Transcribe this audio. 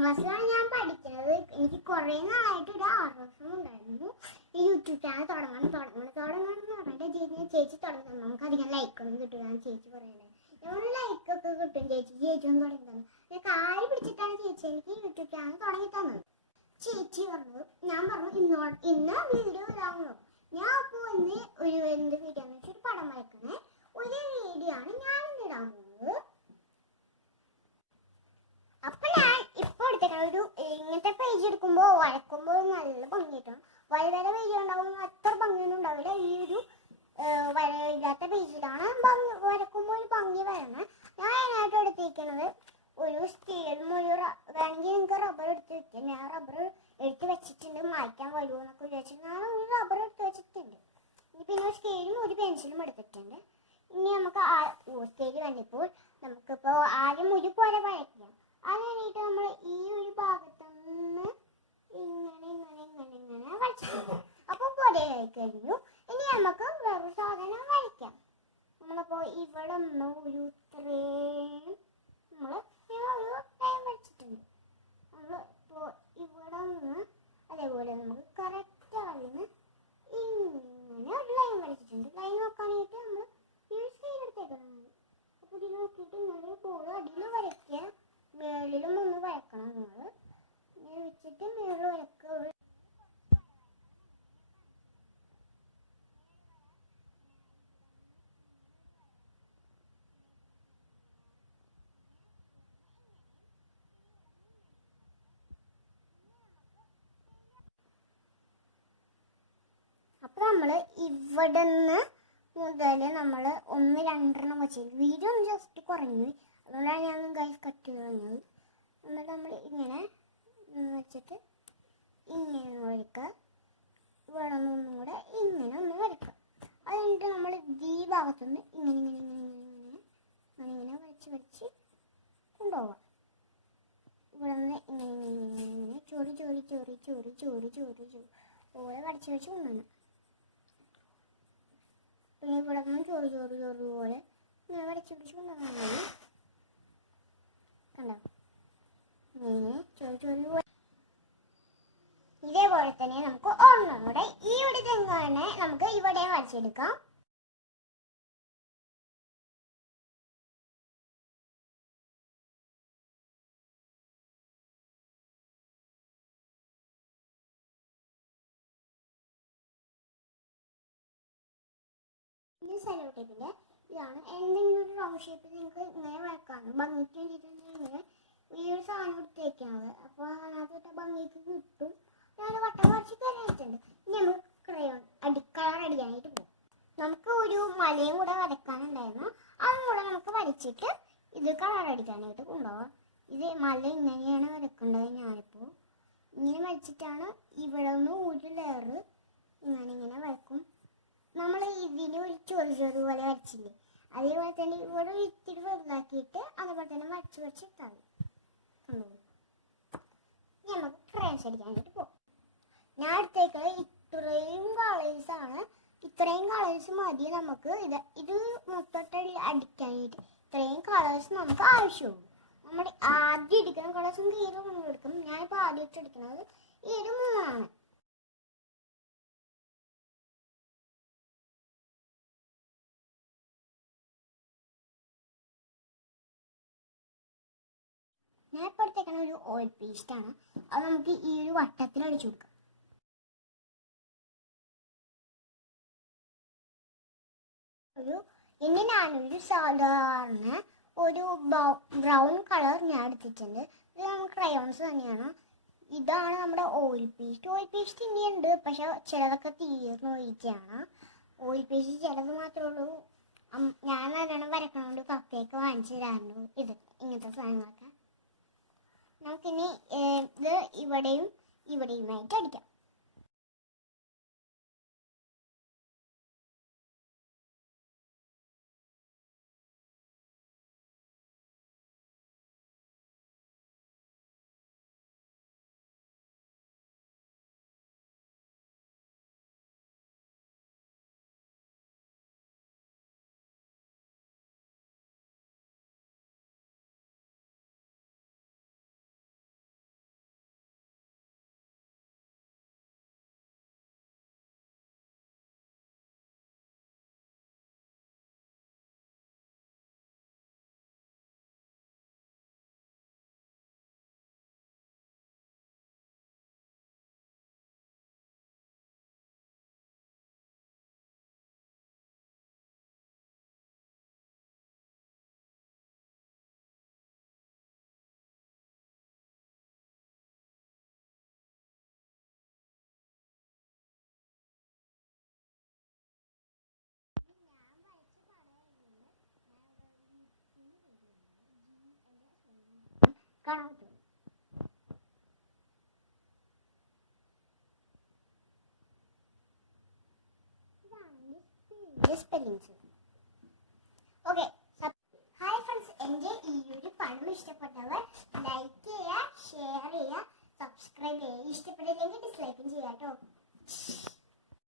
ക്ലാസ്സിലാണ് ഞാൻ പഠിക്കുന്നത്. എനിക്ക് കുറേ നാളായിട്ട് ഒരു ആഗ്രഹം ഉണ്ടായിരുന്നു, ഈ യൂട്യൂബ് ചാനൽ തുടങ്ങണം എന്ന് പറഞ്ഞിട്ട് ചേച്ചി തുടങ്ങി. നമുക്ക് അധികം ലൈക്കൊന്നും കിട്ടില്ല, ചേച്ചി പറയണേ. നമ്മൾ ലൈക്കൊക്കെ കിട്ടും, ചേച്ചി ഒന്ന് തുടങ്ങി തന്നു. ഞാൻ കാല് പിടിച്ചിട്ടാണ് ചേച്ചി എനിക്ക് യൂട്യൂബ് ചാനൽ തുടങ്ങി തന്നത്. ചേച്ചി പറഞ്ഞത്, ഞാൻ പറഞ്ഞു ഇന്ന് വീഡിയോ ഇടാമോ. ഞാൻ അപ്പോൾ എന്ത് വീഡിയോ എന്ന് വെച്ചാൽ ഒരു പടം വരയ്ക്കണേ ഒരു വീഡിയോ ആണ് ഞാൻ ഇന്ന് ഇടാൻ പോകുന്നത്. അപ്പൊ ഞാൻ ഇപ്പൊ എടുത്തേക്കണം ഒരു ഇങ്ങനത്തെ പേജ് എടുക്കുമ്പോൾ വരക്കുമ്പോൾ നല്ല ഭംഗി കിട്ടണം. വലുതര പേജ് ഉണ്ടാവും, അത്ര ഭംഗിയൊന്നും ഉണ്ടാവില്ല. ഈ ഒരു വരയില്ലാത്ത പേജിലാണ് വരക്കുമ്പോൾ ഒരു ഭംഗി വരണം. ഞാൻ അതിനായിട്ട് എടുത്തിരിക്കുന്നത് ഒരു സ്റ്റീലും വേണമെങ്കിൽ നിങ്ങൾക്ക് റബ്ബർ എടുത്ത് വെക്കാം. ഞാൻ റബ്ബർ എടുത്ത് വെച്ചിട്ടുണ്ട്, മായ്ക്കാൻ വരുമോ എന്നൊക്കെ വിചാരിച്ചിട്ട് ഞാൻ ഒരു റബ്ബർ എടുത്ത് വെച്ചിട്ടുണ്ട്. പിന്നെ ഒരു സ്കെയിലും ഒരു പെൻസിലും എടുത്തിട്ടുണ്ട്. ഇനി നമുക്ക് സ്കെയിൽ വേണ്ടിയപ്പോൾ നമുക്കിപ്പോൾ ആദ്യം ഒരു പോലെ വരയ്ക്കാം. അത് കഴിഞ്ഞിട്ട് നമ്മൾ ഈ ഒരു ഭാഗത്തുനിന്ന് ഇങ്ങനെ വരച്ചിട്ടുണ്ട്. അപ്പോൾ പോലെ ആയി കഴിഞ്ഞു. ഇനി നമുക്ക് വേറൊരു സാധനം വരയ്ക്കാം. നമ്മളിപ്പോൾ ഇവിടെ നിന്ന് ഒരു ഇത്രയും നമ്മൾ ഒരു ലൈൻ വരച്ചിട്ടുണ്ട്. നമ്മളിപ്പോൾ ഇവിടെ നിന്ന് അതേപോലെ നമുക്ക് കറക്റ്റ് ആവുന്ന ഇങ്ങനെ ഒരു ലൈൻ വരച്ചിട്ടുണ്ട്. ലൈൻ നോക്കാനായിട്ട് നമ്മൾ ഈ സൈഡ് എടുത്തേക്കണം. അപ്പോൾ ഇത് നോക്കിയിട്ട് ഇങ്ങനെ പോലെ അടിയിൽ വരയ്ക്കുക, മേളിലും ഒന്ന് വരക്കണം. നമ്മൾ ഇങ്ങനെ വെച്ചിട്ട് മേളിൽ വരക്കുക. അപ്പോൾ നമ്മൾ ഇവിടെ നിന്ന് മുതൽ നമ്മൾ 1-2 വെച്ച് വീഡിയോ ഒന്ന് ജസ്റ്റ് കുറഞ്ഞു, അതുകൊണ്ടാണ് ഞാൻ ഗൈസ് കട്ട് ചെയ്ത് കളഞ്ഞത്. എന്നിട്ട് നമ്മൾ ഇങ്ങനെ വെച്ചിട്ട് ഇങ്ങനെ വരയ്ക്കുക. ഇവിടെ ഒന്നും കൂടെ ഇങ്ങനെ ഒന്ന് വരയ്ക്കുക. അത് കഴിഞ്ഞിട്ട് നമ്മൾ ഈ ഭാഗത്തുനിന്ന് ഇങ്ങനെ വരച്ച് കൊണ്ടുപോകാം. ഇവിടെ നിന്ന് ഇങ്ങനെ ചോറി പോലെ വരച്ച് കൊണ്ടുവരണം. പിന്നെ ഇവിടെ നിന്ന് ചോറ് പോലെ ഇങ്ങനെ വരച്ച് കൊണ്ടുവന്നാൽ മതി. കണ്ടോ, ഇങ്ങനെ ചോറി പോലെ. ഇതേപോലെ തന്നെ നമുക്ക് ഒന്നും കൂടെ ഈ ഒരു തെങ്ങാനെ നമുക്ക് ഇവിടെ വരച്ചെടുക്കാം. ഇത് സെലോ ടേപ്പിന്റെ ഇതാണ്. എന്തെങ്കിലും ഒരു റൗണ്ട് ഷേപ്പ് നിങ്ങൾക്ക് ഇങ്ങനെ വരക്കാണ് ഭംഗിക്ക് വേണ്ടിയിട്ട് ഇങ്ങനെ ഈ ഒരു സാധനം എടുത്തേക്കാണ്. അപ്പോൾ അതിനകത്ത് ഭംഗിക്ക് കിട്ടും. ഞാൻ വട്ടം വരച്ച് തരാനായിട്ടുണ്ട്. ഇനി നമ്മൾ ക്രയോൺ കളർ അടിക്കാനായിട്ട് പോകും. നമുക്ക് ഒരു മലയും കൂടെ വരക്കാനുണ്ടായിരുന്നു, അതും കൂടെ നമുക്ക് വരച്ചിട്ട് ഇത് കളർ അടിക്കാനായിട്ട് കൊണ്ടുപോകാം. ഇത് മല ഇങ്ങനെയാണ് വരക്കേണ്ടത്. ഞാനിപ്പോൾ ഇങ്ങനെ വരച്ചിട്ടാണ് ഇവിടെ നിന്ന് ഒരു ലെയർ ഇങ്ങനെ വരക്കും. നമ്മൾ ഇതിന് ഒരു ചോറ് പോലെ വരച്ചില്ലേ, അതേപോലെ തന്നെ ഇവിടെ ഇത്തിരി വലുതാക്കിയിട്ട് അതേപോലെ തന്നെ വരച്ച് ഇട്ടാൽ മതി. നമുക്ക് ക്രയോൺസ് അടിക്കാനായിട്ട് പോകും. ഞാൻ എടുത്തേക്കുന്നത് ഇത്രയും കളേഴ്സാണ്. ഇത്രയും കളേഴ്സ് മതി നമുക്ക് ഇത് മൊത്തമായിട്ട് അടിക്കാനായിട്ട്. ഇത്രയും കളേഴ്സ് നമുക്ക് ആവശ്യമുള്ളൂ. നമ്മൾ ആദ്യം എടുക്കുന്ന കളേഴ്സും ഈ ഒരു 3 എടുക്കും. ഞാനിപ്പോൾ ആദ്യമായിട്ട് എടുക്കുന്നത് ഈ ഒരു 3 ഞാൻ ഇപ്പോൾ എടുത്തേക്കണ ഒരു ഓയിൽ പേസ്റ്റാണ്. അത് നമുക്ക് ഈ ഒരു വട്ടത്തിൽ അടിച്ചു കൊടുക്കാം. ഇനി ഞാനൊരു സാധാരണ ഒരു ബ്രൗൺ കളർ ഞാൻ എടുത്തിട്ടുണ്ട്. ഇത് നമുക്ക് ക്രയോൺസ് തന്നെയാണ്. ഇതാണ് നമ്മുടെ ഓയിൽ പേസ്റ്റ്. ഓയിൽ പേസ്റ്റ് ഇനിയുണ്ട്, പക്ഷെ ചിലതൊക്കെ തീർന്നു പോയിരിക്കുകയാണ്. ഓയിൽ പേസ്റ്റ് ചിലത് മാത്രമേ ഉള്ളൂ. ഞാൻ നല്ലോണം വരക്കണോണ്ട് കപ്പയൊക്കെ വാങ്ങിച്ചു തരാറുണ്ട്. ഇങ്ങനത്തെ സാധനങ്ങളൊക്കെ നമുക്കിനി ഇത് ഇവിടെയുമായിട്ട് അടിക്കാം. കാണാൻ പറ്റും. ഇതാണ് സ്പെല്ലിങ്സ്. ഓക്കെ, ഹായ് ഫ്രണ്ട്സ്, എൻ്റെ ഈ ഒരു പടം ഇഷ്ടപ്പെട്ടവർ ലൈക്ക് ചെയ്യുക, ഷെയർ ചെയ്യുക, സബ്സ്ക്രൈബ് ചെയ്യുക. ഇഷ്ടപ്പെട്ടില്ലെങ്കിൽ ഡിസ്ലൈക്കും ചെയ്യാം കേട്ടോ.